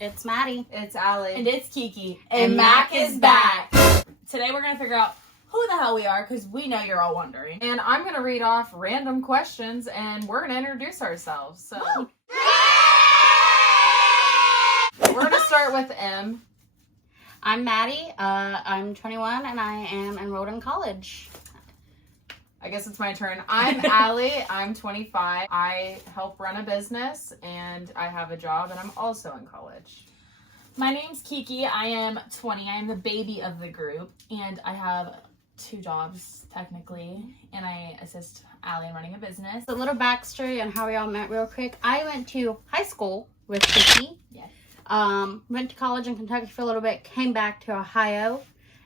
It's Maddie. It's Allie. And it's Kiki. And MAK is back. Today we're going to figure out who the hell we are, because we know you're all wondering. And I'm going to read off random questions, and we're going to introduce ourselves. So we're going to start with M. I'm Maddie. I'm 21 and I am enrolled in college. I guess it's my turn. I'm Allie. I'm 25. I help run a business, and I have a job, and I'm also in college. My name's Kiki. I am 20. I am the baby of the group, and I have 2 jobs, technically, and I assist Allie in running a business. A little backstory on how we all met real quick. I went to high school with Kiki. Yes. Went to college in Kentucky for a little bit, came back to Ohio,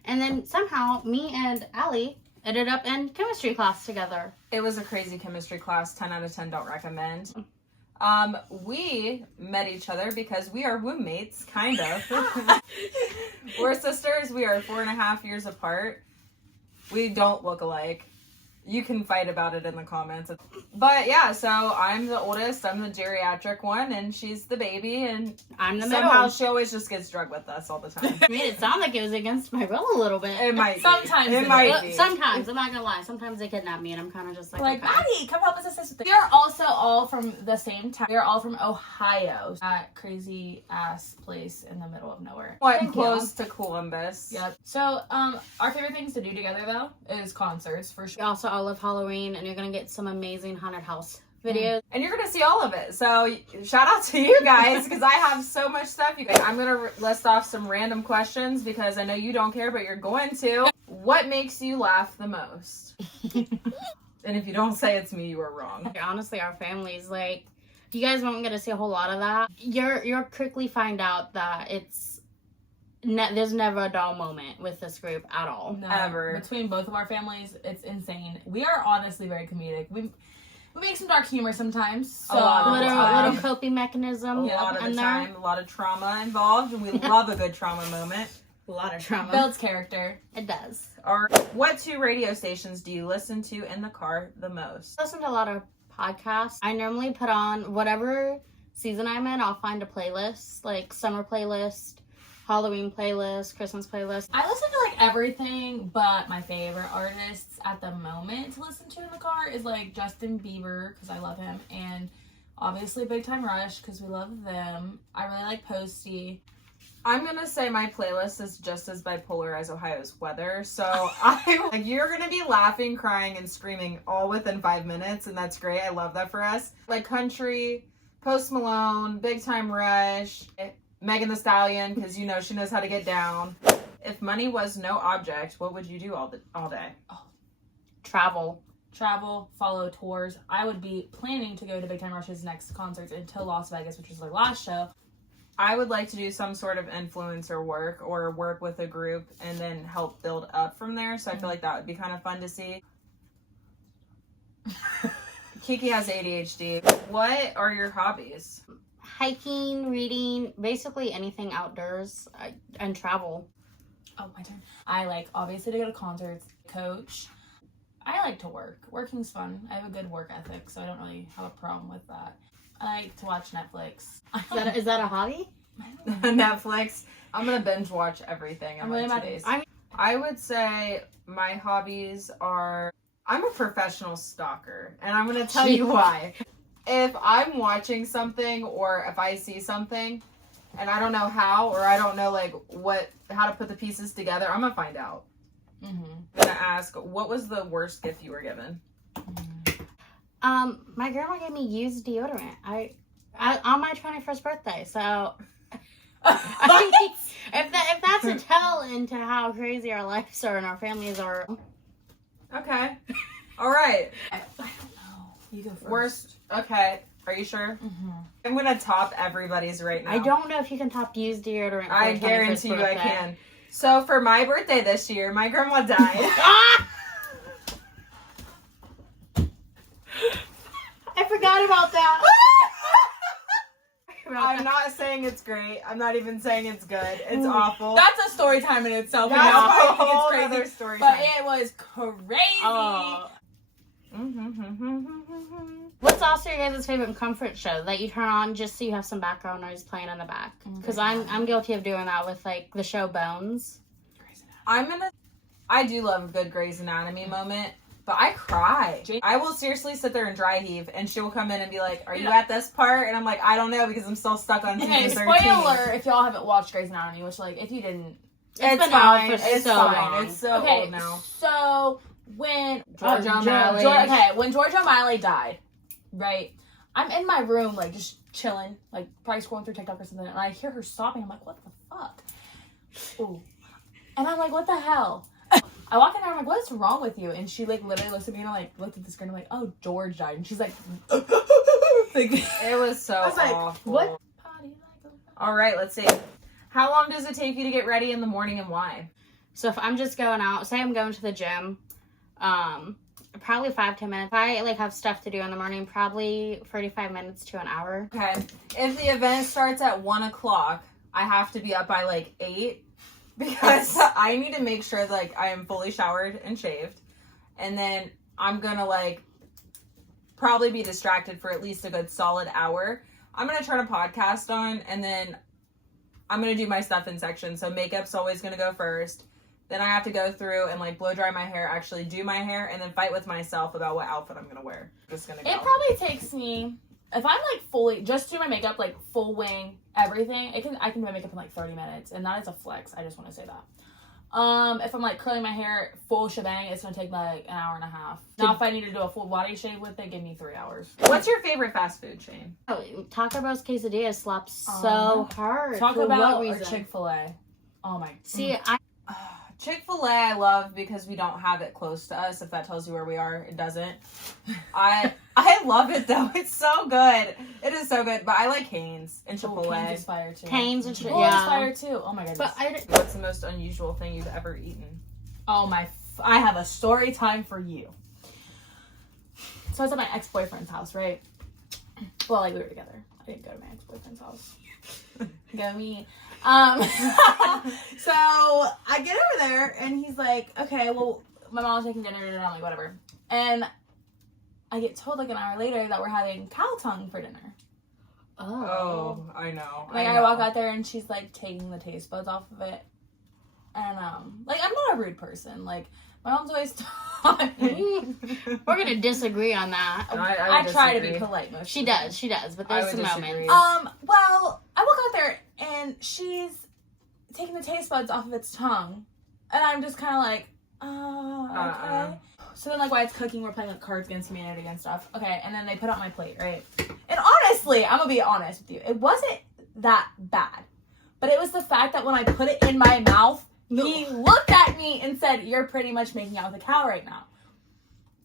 and then somehow me and Allie ended up in chemistry class together. It was a crazy chemistry class. 10 out of 10, don't recommend. We met each other because we are roommates, kind of. We're sisters. We are 4.5 years apart. We don't look alike. You can fight about it in the comments. But yeah, so I'm the oldest. I'm the geriatric one, and she's the baby, and I'm the somehow middle. she always just gets drugged with us all the time. I mean, it sounded like it was against my will a little bit. It might be. Sometimes It it might But be. sometimes, I'm not gonna lie, sometimes they kidnap me and I'm kind of just like, okay. Maddie, come help us assist with this. We are also all from the same town. We are all from Ohio. That crazy ass place in the middle of nowhere. What, Thank close to Columbus. Yep. So, our favorite things to do together, though, is concerts, for We sure. also all love Halloween and you're gonna get some amazing haunted house videos. And you're going to see all of it. So shout out to you guys because I have so much stuff. I'm going to list off some random questions because I know you don't care, but you're going to. What makes you laugh the most? And if you don't say it's me, you are wrong. Honestly, our families, like, you guys won't get to see a whole lot of that. You'll quickly find out that there's never a dull moment with this group at all. No, Ever. Between both of our families, it's insane. We are honestly very comedic. We make some dark humor sometimes. So A lot of the time. Little coping mechanism. A lot of in the there. time, a lot of trauma involved, and we love a good trauma moment. A lot of trauma. builds character. It does. What 2 radio stations do you listen to in the car the most? I listen to a lot of podcasts. I normally put on whatever season I'm in. I'll find a playlist, like summer playlist, Halloween playlist, Christmas playlist. I listen to like everything, but my favorite artists at the moment to listen to in the car is like Justin Bieber, because I love him, and obviously Big Time Rush, because we love them. I really like Posty. I'm gonna say my playlist is just as bipolar as Ohio's weather. So you're gonna be laughing, crying, and screaming all within 5 minutes, and that's great. I love that for us. Like country, Post Malone, Big Time Rush, Megan Thee Stallion, because you know she knows how to get down. If money was no object, what would you do all day? Travel. Travel, follow tours. I would be planning to go to Big Time Rush's next concerts until Las Vegas, which is their last show. I would like to do some sort of influencer work or work with a group and then help build up from there. So I feel like that would be kind of fun to see. Kiki has ADHD. What are your hobbies? Hiking, reading, basically anything outdoors, and travel. Oh, my turn. I like, obviously, to go to concerts, coach. I like to work. Working's fun. I have a good work ethic, so I don't really have a problem with that. I like to watch Netflix. Is that a hobby? Netflix. I'm gonna binge watch everything in I'm like really 2 mad- days. I'm- I would say my hobbies are, I'm a professional stalker, and I'm gonna tell you why. If I'm watching something or if I see something and I don't know how, or I don't know like how to put the pieces together, I'm gonna find out. Mm-hmm. I'm gonna ask, what was the worst gift you were given? My grandma gave me used deodorant. I on my 21st birthday. So if that's a tell into how crazy our lives are and our families are. Okay. All right. I don't know. You go first. Worst. Okay. Are you sure? Mm-hmm. I'm gonna top everybody's right now. I don't know if you can top used deodorant. For I a 21st guarantee you I birthday. can. So for my birthday this year, my grandma died. I forgot about that. I'm not saying it's great. I'm not even saying it's good. It's awful. That's a story time in itself. That's and that's why I a think whole it's other crazy. story But time. it was crazy. Oh. What's also your guys' favorite comfort show that you turn on just so you have some background noise playing in the back? Because I'm guilty of doing that with like the show Bones. I do love a good Grey's Anatomy moment, but I cry. I will seriously sit there and dry heave, and she will come in and be like, "Are you at this part?" And I'm like, "I don't know because I'm still stuck on season 13. Spoiler if y'all haven't watched Grey's Anatomy, which like if you didn't, It's been out for It's so fine. long. It's so old now. So when George O'Malley. when George O'Malley died, right? I'm in my room like just chilling, like probably scrolling through TikTok or something, and I hear her sobbing. I'm like, what the fuck? Ooh. And I'm like, what the hell? I walk in there, I'm like, what's wrong with you? And she like literally looks at me and I like looked at the screen, I'm like, oh, George died. And she's like, like It was so I was like, awful. what? All right, let's see. How long does it take you to get ready in the morning and why? So if I'm just going out, say I'm going to the gym, probably 5-10 minutes. If I like have stuff to do in the morning, probably 45 minutes to an hour. Okay. If the event starts at 1 o'clock, I have to be up by like 8 because I need to make sure like I am fully showered and shaved. And then I'm gonna like probably be distracted for at least a good solid hour. I'm gonna turn a podcast on and then I'm gonna do my stuff in sections. So makeup's always gonna go first. Then I have to go through and like blow dry my hair, actually do my hair, and then fight with myself about what outfit I'm gonna wear. Just gonna go. It probably takes me, if I'm like fully, just do my makeup, like full wing, everything, I can do my makeup in like 30 minutes, and that is a flex, I just want to say that. If I'm like curling my hair, full shebang, it's gonna take like an hour and a half. Now if I need to do a full body shave with it, give me 3 hours. What's your favorite fast food, Shane? Oh, Taco Bell's quesadilla slaps so hard. Taco For Bell what or reason? Chick-fil-A? Oh my. See, Chick-fil-A I love because we don't have it close to us. If that tells you where we are, it doesn't. I love it though. It's so good. It is so good. But I like Cane's and Chipotle. Cane's is fire too. Cane's and Chipotle's yeah. fire too. Oh my goodness. But What's the most unusual thing you've ever eaten? Oh my, I have a story time for you. So I was at my ex-boyfriend's house, right? Well, like we were together. I didn't go to my ex-boyfriend's house. Go me. So I get over there and he's like, okay, well, my mom's making dinner and I'm like, whatever. And I get told like an hour later that we're having cow tongue for dinner. Oh, I know. Like I walk out there and she's like taking the taste buds off of it. And like I'm not a rude person. Like my mom's always taught me. we're gonna disagree on that. I try to be polite most. She does, but there's some moments. Well, I walk out there and she's taking the taste buds off of its tongue, and I'm just kind of like, okay. So then, like, while it's cooking, we're playing like Cards Against Humanity and stuff. Okay, and then they put out my plate, right? And honestly, I'm gonna be honest with you, it wasn't that bad, but it was the fact that when I put it in my mouth, he looked at me and said, "You're pretty much making out with a cow right now."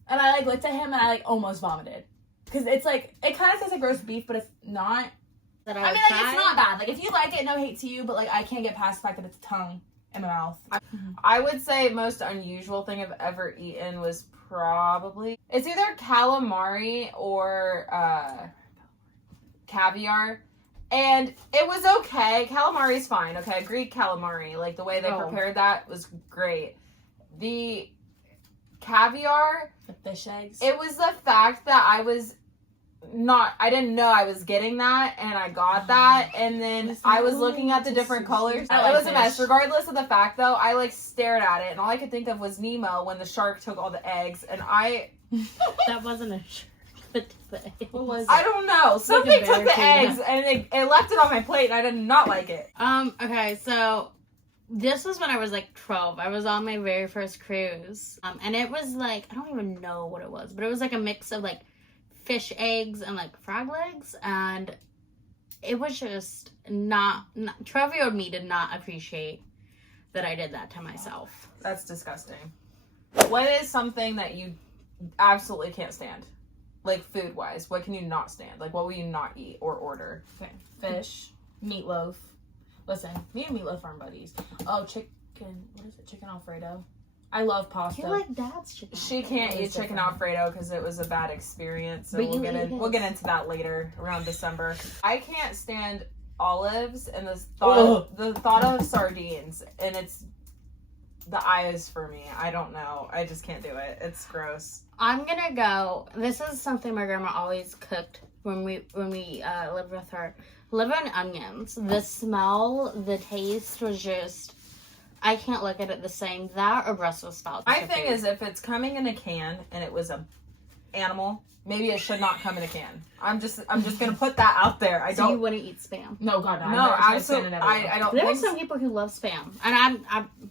And I like looked at him and I like almost vomited because it's like it kind of tastes like roast beef, but it's not. I mean, like, it's not bad. Like, if you like it, no hate to you, but, like, I can't get past the fact that it's tongue in my mouth. I would say most unusual thing I've ever eaten was probably... It's either calamari or caviar. And it was okay. Calamari's fine, okay? Greek calamari. Like, the way they prepared that was great. The caviar... The fish eggs. It was the fact that I didn't know I was getting that, and I got that, and then I was looking at the different colors. It was a mess. Regardless of the fact, though, I, like, stared at it, and all I could think of was Nemo when the shark took all the eggs, and That wasn't a shark. What was it? I don't know. Something took the eggs, and it left it on my plate, and I did not like it. Okay, so this was when I was like 12. I was on my very first cruise, and it was like, I don't even know what it was, but it was like a mix of like fish eggs and like frog legs, and it was just not 12-year-old me did not appreciate that I did that to myself. That's disgusting. What is something that you absolutely can't stand? Like food wise, what can you not stand? Like what will you not eat or order? Okay. Fish, meatloaf. Listen, me and meatloaf aren't buddies. Oh, chicken. What is it? Chicken Alfredo. I love pasta. You like Dad's chicken. She can't eat chicken Alfredo because it was a bad experience. So But we'll get into that later around December. I can't stand olives and the thought of sardines, and it's the eyes for me. I don't know. I just can't do it. It's gross. I'm gonna go. This is something my grandma always cooked when we lived with her. Liver and onions. The smell, the taste was just. I can't look at it the same. That or Brussels sprouts. My thing is, if it's coming in a can and it was a animal, maybe it should not come in a can. I'm just gonna put that out there. I so don't. you wouldn't eat Spam. No, God, no. No, absolutely. I don't. There are think some so. people who love Spam, and I'm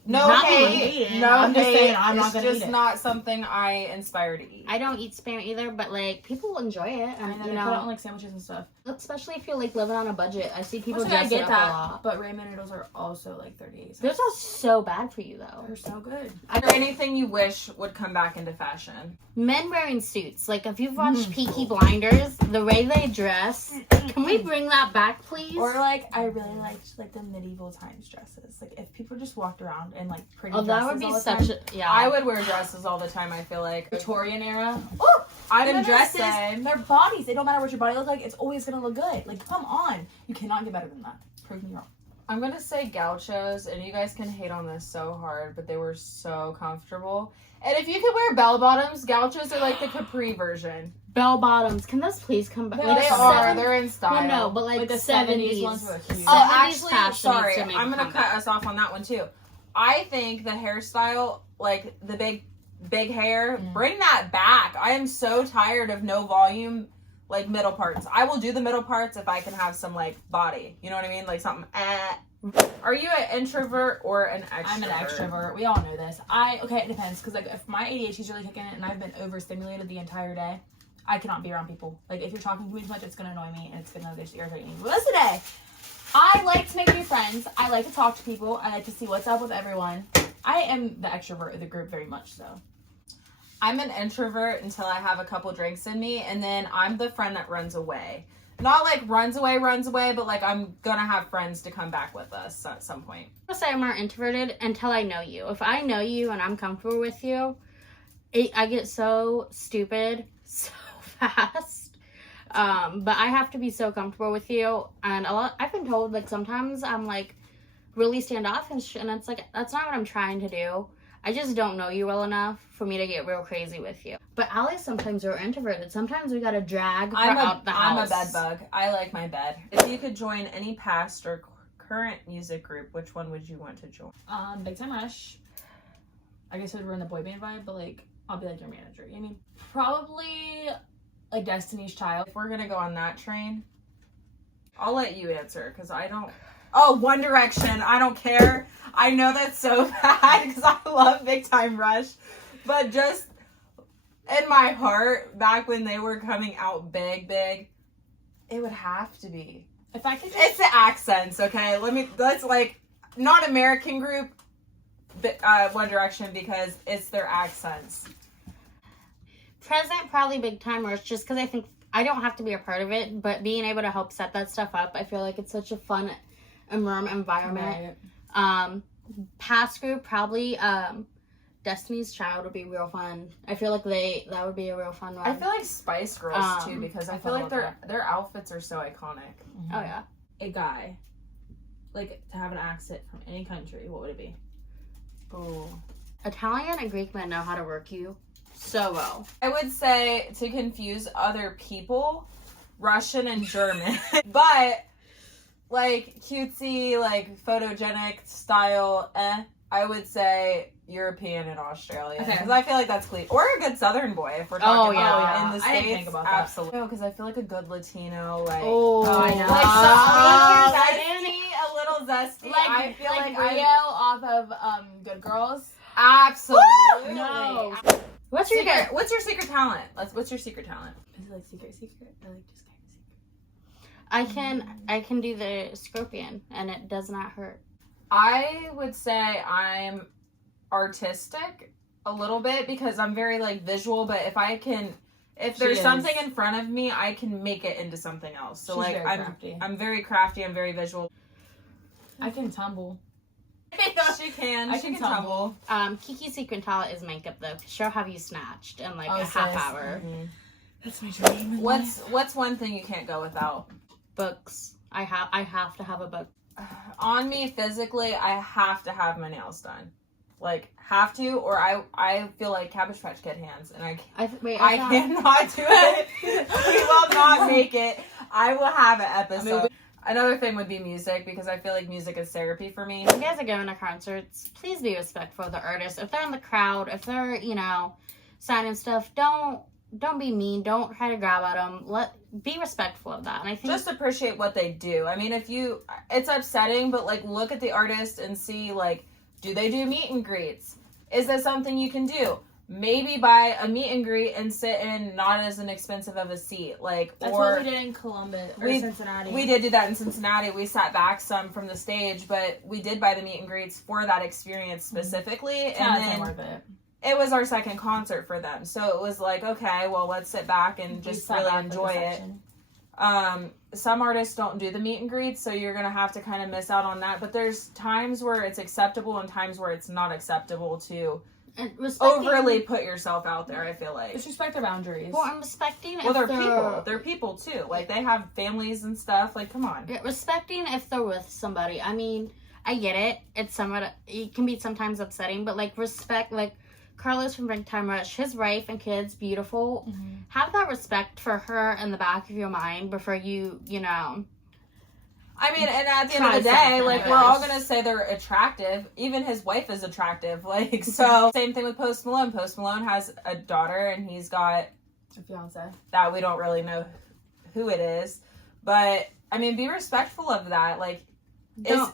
No not hate. gonna eat it. No I'm just hate. saying I'm not gonna It's eat just it. not something I inspire to eat. I don't eat Spam either, but like people enjoy it, I and know, you they put it on know, like sandwiches and stuff. especially if you're like living on a budget. I see people Which I dress get it up that, a lot. but ramen noodles are also like 38 cents. Those are so bad for you though. They're so good. Is there anything you wish would come back into fashion? Men wearing suits. Like if you've watched Peaky Blinders, the way they dress. Can we bring that back, please? Or like I really liked like the medieval times dresses. Like if people just walked around in like pretty Oh, dresses that would be all the such time. a yeah. I would wear dresses all the time. I feel like Victorian era. Oh, I'm them gonna dresses, say- their bodies. It don't matter what your body looks like. It's always gonna look good. Like come on, you cannot get better than that. Prove me wrong. I'm gonna say gauchos, and you guys can hate on this so hard, but they were so comfortable. And if you could wear bell bottoms, gauchos are like the capri version. Bell bottoms. Can those please come back? They They Like are. seven- They're in style. Well, no, but like Like the the 70s 70s ones were huge. Oh, 70s actually, fashion sorry. needs to make I'm a gonna cut comeback. us off on that one too. I think the hairstyle, like the big hair, bring that back. I am so tired of no volume, like middle parts. I will do the middle parts if I can have some like body. You know what I mean? Like something. Are you an introvert or an extrovert? I'm an extrovert. We all know this. Okay, it depends. Because like if my ADHD is really kicking in and I've been overstimulated the entire day, I cannot be around people. Like if you're talking to me too much, it's gonna annoy me and it's gonna just irritate me. But today, I like to make new friends. I like to talk to people. I like to see what's up with everyone. I am the extrovert of the group very much so. I'm an introvert until I have a couple drinks in me, and then I'm the friend that runs away. Not like runs away, but like I'm gonna have friends to come back with us at some point. I say I'm more introverted until I know you. If I know you and I'm comfortable with you, I get so stupid so fast. But I have to be so comfortable with you, and I've been told like sometimes I'm like really standoffish, and it's like that's not what I'm trying to do. I just don't know you well enough for me to get real crazy with you. But Alex, sometimes you're introverted. Sometimes we gotta drag her out the house. I'm a bed bug. I like my bed. If you could join any past or current music group, which one would you want to join? Big Time Rush. I guess it would ruin the boy band vibe, but like I'll be like your manager. I mean, probably like Destiny's Child. If we're gonna go on that train, I'll let you answer because I don't. Oh, One Direction. I don't care. I know that's so bad because I love Big Time Rush, but just in my heart, back when they were coming out big, it would have to be. If I could just It's the accents, okay? Let's like not American group, but One Direction because it's their accents. Present, probably Big Time Rush, just because I think I don't have to be a part of it, but being able to help set that stuff up, I feel like it's such a fun and warm environment. Right. Past group, probably Destiny's Child would be real fun. I feel like that would be a real fun one. I feel like Spice Girls too Um, because I I feel like love their outfits are so iconic. Oh yeah. A guy, like to have an accent from any country, what would it be? Ooh. Italian and Greek men know how to work you so well. I would say to confuse other people, Russian and German. But like cutesy, like photogenic style, I would say European and Australian. Okay. Because I feel like that's clean. Or a good Southern boy if we're talking about in the I didn't States. think about that. Absolutely. Because I feel like a good Latino, like I know. like a little zesty. Like I feel like Rio I off of Good Girls. absolutely. No. What's your secret talent? What's your secret talent? Is it like secret? Or like just kind of secret? I can do the scorpion and it does not hurt. I would say I'm artistic a little bit because I'm very like visual, but if there's something in front of me, I can make it into something else. So She's like very crafty. I'm very crafty, I'm very visual. I can tumble. She can. I She can can tumble. Kiki's secret talent is makeup though, 'cause she'll have you snatched in like Oh, a half sis. hour. Mhm. That's my dream. What's one thing you can't go without? Books. I have to have a book. On me physically, I have to have my nails done. like have to, or I feel like Cabbage Patch Kid hands, and I I cannot do it. We will not make it. I will have an episode. Another thing would be music, because I feel like music is therapy for me. If you guys are going to concerts, please be respectful of the artist. If they're in the crowd, if they're, you know, signing stuff, don't be mean. Don't try to grab at them. Be respectful of that. And I think just appreciate what they do. I mean, it's upsetting, but like look at the artist and see, like, do they do meet and greets? Is that something you can do? Maybe buy a meet and greet and sit in not as an expensive of a seat. Like, that's or what we did in Columbus or Cincinnati. We did do that in Cincinnati. We sat back some from the stage, but we did buy the meet and greets for that experience specifically. And then worth it was our second concert for them. So it was like, okay, well, let's sit back and just really enjoy it. Some artists don't do the meet and greets, so you're going to have to kind of miss out on that. But there's times where it's acceptable and times where it's not acceptable to overly put yourself out there, I feel like. Just respect their boundaries. Well, I'm respecting well, they're people. They're people, too. Like, they have families and stuff. Like, come on. Yeah, respecting if they're with somebody. I mean, I get it. It can be sometimes upsetting, but, like, respect, like, Carlos from Big Time Rush, his wife and kids, beautiful. Mm-hmm. Have that respect for her in the back of your mind before you know. I mean, and at the end of the day, like, we're all going to say they're attractive. Even his wife is attractive. Like, so, same thing with Post Malone. Post Malone has a daughter, and he's got a fiance. That we don't really know who it is. But, I mean, be respectful of that. Like,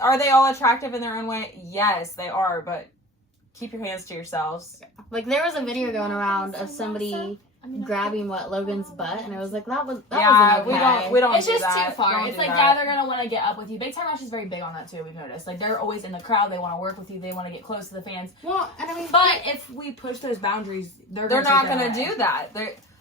are they all attractive in their own way? Yes, they are, but keep your hands to yourselves. Like, there was a video going around of somebody grabbing Logan's butt, and it was like that wasn't okay. we don't it's do just that. too far. Don't it's do like that. they're gonna want to get up with you. Big Time Rush is very big on that too. We've noticed, like, they're always in the crowd, they want to work with you, they want to get close to the fans. Well, and I mean, but if we push those boundaries, they're not gonna do that.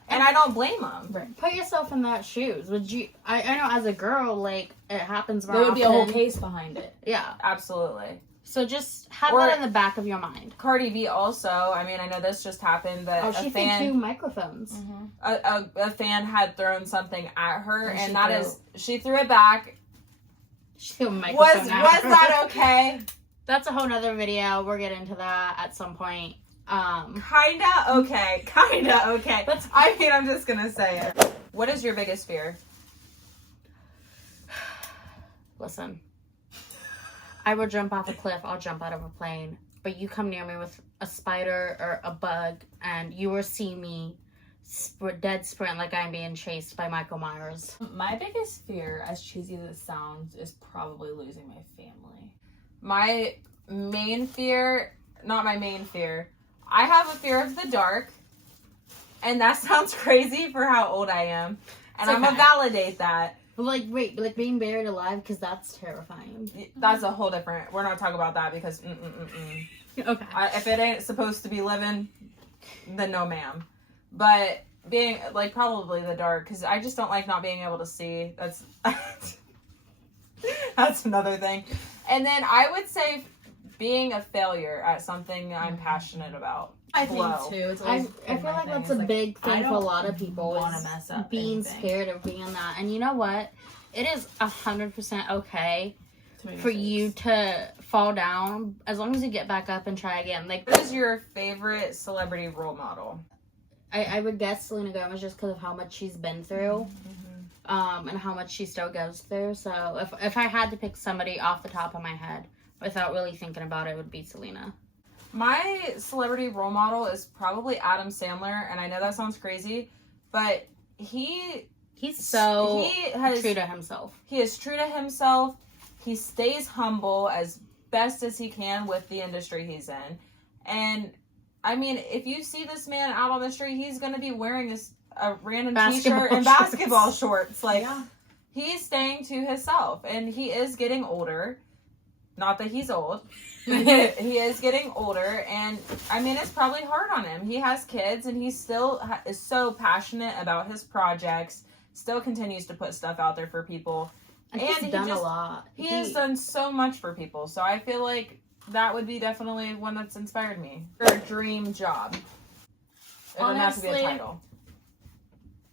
And I don't blame them. Right. Put yourself in that shoes. Would you? I know as a girl, like, it happens more there would be a often. whole case behind it. Yeah, absolutely. So just have that in the back of your mind. Cardi B also, I mean, I know this just happened, but she threw 2 microphones. Mm-hmm. A fan had thrown something at her, and she threw it back. She threw a microphone at her. Was that okay? That's a whole nother video. We'll get into that at some point. Kinda okay. I mean, I'm just gonna say it. What is your biggest fear? Listen. I would jump off a cliff, I'll jump out of a plane. But you come near me with a spider or a bug, and you will see me dead sprint like I'm being chased by Michael Myers. My biggest fear, as cheesy as it sounds, is probably losing my family. My main fear, not my main fear, I have a fear of the dark. And that sounds crazy for how old I am. And I'm going to validate that. Like, wait, like being buried alive, because that's terrifying. That's a whole different, we're not talking about that because Okay. If it ain't supposed to be living, then no ma'am. But being, like, probably the dark, because I just don't like not being able to see. That's another thing. And then I would say being a failure at something I'm passionate about. I think too. I feel like that's a big thing for a lot of people. Want to mess up being scared of being that, and you know what? It is 100% okay for you to fall down as long as you get back up and try again. Like, what is your favorite celebrity role model? I would guess Selena Gomez, just because of how much she's been through, and how much she still goes through. So if I had to pick somebody off the top of my head without really thinking about it, would be Selena. My celebrity role model is probably Adam Sandler, and I know that sounds crazy, but he's true to himself. He is true to himself. He stays humble as best as he can with the industry he's in. And, I mean, if you see this man out on the street, he's going to be wearing a random t-shirt and basketball shorts. Like, he's staying to himself, and he is getting older. Not that he's old. He is getting older, and I mean, it's probably hard on him. He has kids, and he still is so passionate about his projects, still continues to put stuff out there for people. And he's done a lot. He has done so much for people, so I feel like that would be definitely one that's inspired me. Your dream job. It doesn't have to be a title.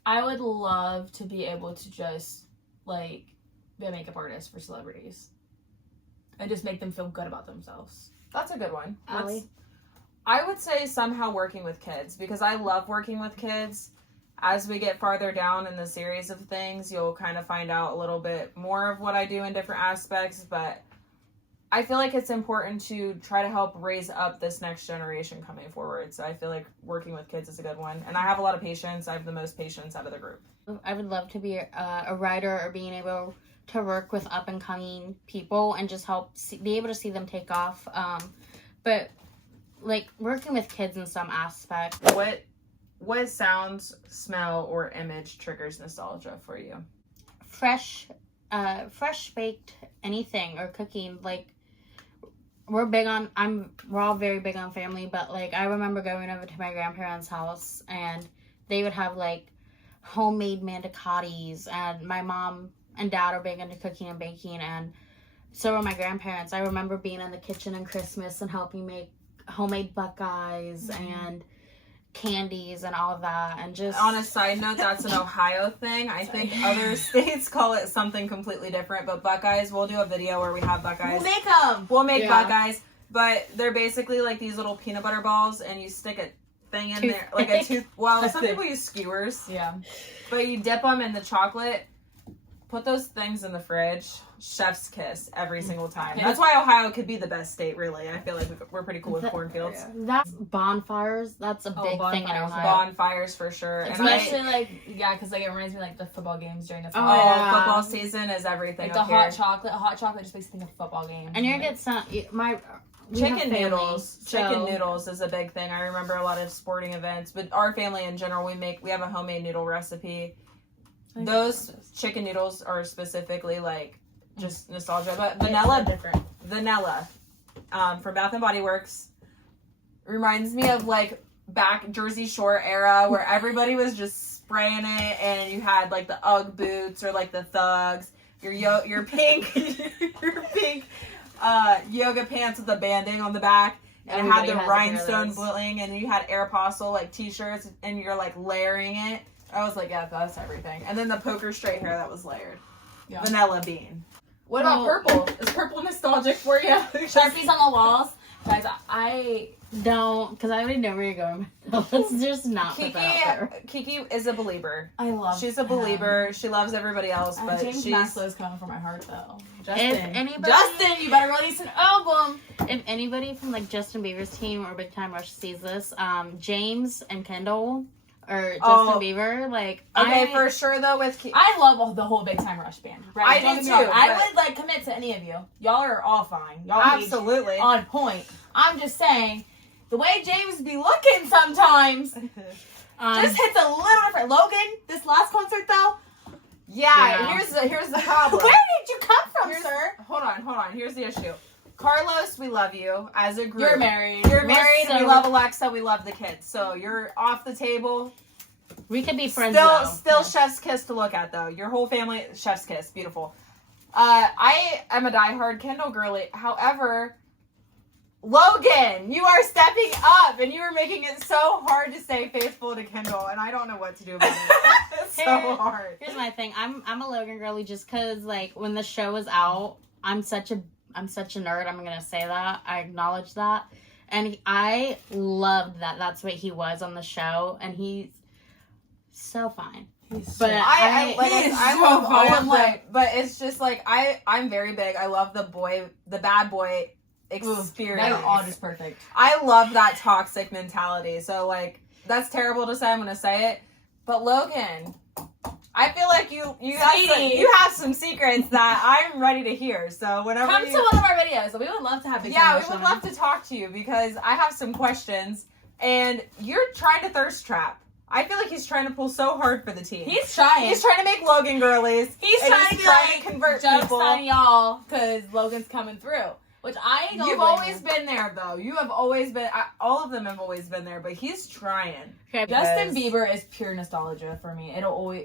I would love to be able to just, like, be a makeup artist for celebrities. And just make them feel good about themselves. That's a good one. Allie? I would say somehow working with kids, because I love working with kids. As we get farther down in the series of things, you'll kind of find out a little bit more of what I do in different aspects, but I feel like it's important to try to help raise up this next generation coming forward. So I feel like working with kids is a good one. And I have a lot of patience. I have the most patience out of the group. I would love to be a writer, or being able to work with up and coming people and just help be able to see them take off. But like working with kids in some aspect. What sounds, smell, or image triggers nostalgia for you? Fresh baked anything or cooking. Like we're all very big on family, but like I remember going over to my grandparents' house and they would have like homemade mandicottis, and my mom and dad are big into cooking and baking, and so are my grandparents. I remember being in the kitchen on Christmas and helping make homemade buckeyes and candies and all of that. And just on a side note, that's an Ohio thing. I think other states call it something completely different, but buckeyes, we'll do a video where we have buckeyes. We'll make them. We'll make buckeyes, but they're basically like these little peanut butter balls, and you stick a thing in there, like a tooth. Well, some people use skewers. Yeah. But you dip them in the chocolate, put those things in the fridge. Chef's kiss every single time. That's why Ohio could be the best state, really. I feel like we're pretty cool with cornfields. That's bonfires. That's a big thing in Ohio. Bonfires for sure. Especially because it reminds me like the football games during the fall. Football season is everything. Like the hot chocolate. A hot chocolate just makes me think of football games. And you're gonna get some chicken noodles. Chicken noodles is a big thing. I remember a lot of sporting events, but our family in general, we have a homemade noodle recipe. Those chicken noodles are specifically like just nostalgia, but vanilla from Bath and Body Works reminds me of like back Jersey Shore era where everybody was just spraying it, and you had like the Ugg boots or like the Thugs, your pink yoga pants with the banding on the back, and it had the rhinestone bling, and you had Aeropostale like t-shirts, and you're like layering it. I was like, yeah, that's everything. And then the poker straight hair that was layered. Yeah. Vanilla bean. What about purple? Is purple nostalgic for you? Sharpies on the walls. Guys, I don't, because I already know where you're going. Let's just not put that out there. Kiki is a believer. I love She's a believer. She loves everybody else, but James Maxwell's coming from my heart, though. Justin, you better release an album. If anybody from like Justin Bieber's team or Big Time Rush sees this, James and Kendall or Justin Bieber, like for sure though. I love the whole Big Time Rush band. Right? I do too. I would like commit to any of you. Y'all are all fine. Y'all absolutely on point. I'm just saying, the way James be looking sometimes just hits a little different. Logan, this last concert though. Yeah. Here's the problem. Where did you come from, sir? Hold on. Here's the issue. Carlos, we love you as a group. You're married. We love Alexa. We love the kids. So you're off the table. We could be friends. Still chef's kiss to look at though. Your whole family, chef's kiss, beautiful. I am a diehard Kendall girly. However, Logan, you are stepping up, and you are making it so hard to stay faithful to Kendall, and I don't know what to do about it. It's so hard. Here's my thing. I'm a Logan girly just because like when the show was out, I'm such a nerd. I'm gonna say that. I acknowledge that, and I loved that. That's what he was on the show, and he's so fine. I love all of them, but it's just like I'm very big. I love the bad boy experience. They're all just perfect. I love that toxic mentality. So like that's terrible to say. I'm gonna say it, but Logan, I feel like you have some secrets that I'm ready to hear. So whenever come to one of our videos, we would love to have. We would love to talk to you because I have some questions, and you're trying to thirst trap. I feel like he's trying to pull so hard for the team. He's trying. He's trying to make Logan girlies. He's trying to convert people on y'all because Logan's coming through. Which I don't. You've always been there, though. You have always been. All of them have always been there, but he's trying. Justin Bieber is pure nostalgia for me.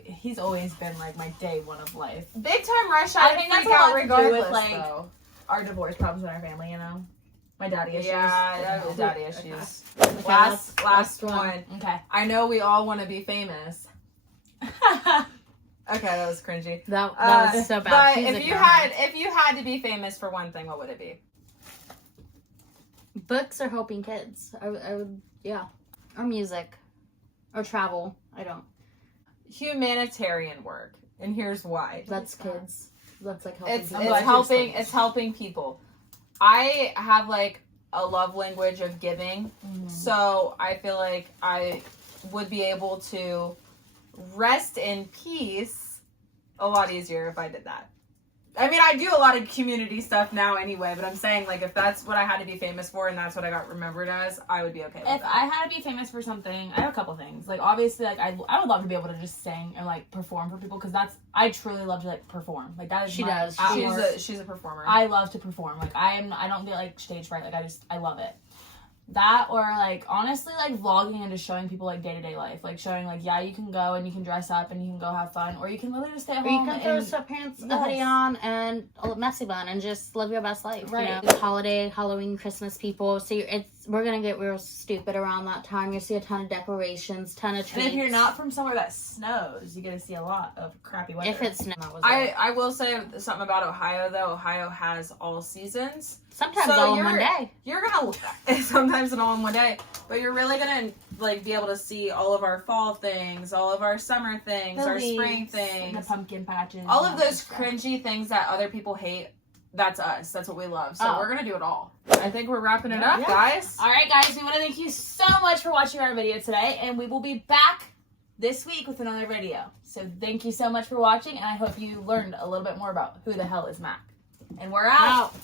He's always been like my day one of life. Big Time Rush. I think that's out regardless, with like though. Our divorce problems in our family. You know, my daddy issues. Yeah, daddy issues. Okay. Last one. Okay. I know we all want to be famous. Okay, that was cringy. That was so bad. But if you had to be famous for one thing, what would it be? Books or helping kids. I would, yeah. Or music. Or travel. I don't. Humanitarian work. And here's why. That's kids. That's like helping It's people. it's helping people. I have like a love language of giving. Mhm. So I feel like I would be able to rest in peace a lot easier if I did that. I mean, I do a lot of community stuff now anyway, but I'm saying, like, if that's what I had to be famous for and that's what I got remembered as, I would be okay with If that. I had to be famous for something, I have a couple things. Like, obviously, like, I would love to be able to just sing and, like, perform for people, because I truly love to, like, perform. Like, that is She my does. outward- She's a performer. I love to perform. Like, I don't get, like, stage fright. Like, I love it. That, or, like, honestly, like, vlogging and just showing people, like, day-to-day life. Like, showing, like, yeah, you can go and you can dress up and you can go have fun, or you can literally just stay at Or you home can throw and... sweatpants, a Yes. hoodie on, and a messy bun, and just live your best life. Right. You know? Holiday, Halloween, Christmas people. So we're gonna get real stupid around that time. You'll see a ton of decorations, ton of treats. And if you're not from somewhere that snows, you get to see a lot of crappy weather. If it's snow, that was it. I will say something about Ohio, though. Ohio has all seasons. Sometimes So all in one day. You're gonna sometimes all in one day, but you're really gonna like be able to see all of our fall things, all of our summer things, The our spring leaves and the things, pumpkin patches. all and of that those stuff. cringy things that other people hate. That's us. That's what we love. So Oh. we're gonna do it all. I think we're wrapping it up, Yeah. guys. All right, guys, we want to thank you so much for watching our video today, and we will be back this week with another video. So thank you so much for watching, and I hope you learned a little bit more about who the hell is MAK. And we're out. Out.